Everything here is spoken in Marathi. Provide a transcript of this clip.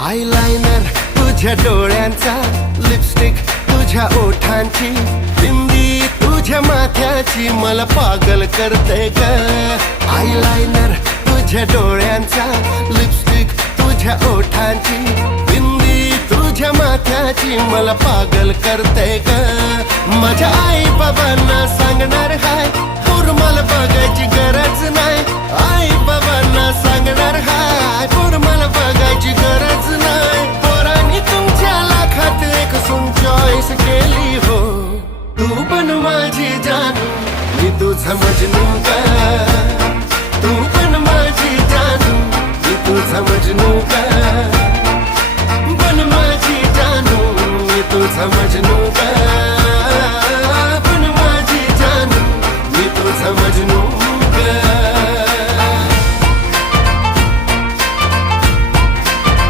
आयलाइनर तुझ्या डोळ्यांचा, लिपस्टिक तुझ्या ओठांची, बिंदी तुझ्या माथ्याची मला पागल करते ग. आयलाइनर तुझ्या डोळ्यांचा, लिपस्टिक तुझ्या ओठांची, बिंदी तुझ्या माथ्याची मला पागल करते ग. माझ्या आई बाबांना सांगणार हाय, पूर मला बघायची गरज नाही. आई बाबांना सांगणार हाय, पूर मला बघायची गरज